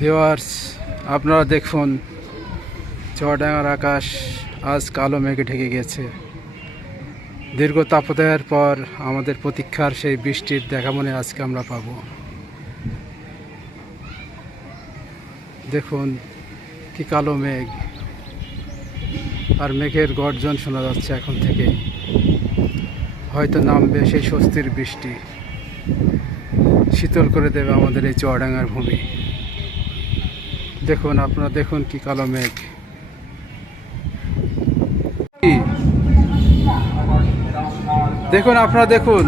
Viewers, আপনারা দেখুন চুয়াডাঙ্গার আকাশ আজ কালো মেঘে ঢেকে গেছে। দীর্ঘ তাপদাহের পর আমাদের প্রতীক্ষার সেই বৃষ্টির দেখা মনে আজকে আমরা পাব। দেখুন কি কালো মেঘ, আর মেঘের গর্জন শোনা যাচ্ছে এখন থেকে। হয়তো নামবে সেই স্বস্তির বৃষ্টি, শীতল করে দেবে আমাদের এই চুয়াডাঙ্গার ভূমি। দেখুন, আপনারা দেখুন কি কালো মেঘ। দেখুন, আপনারা দেখুন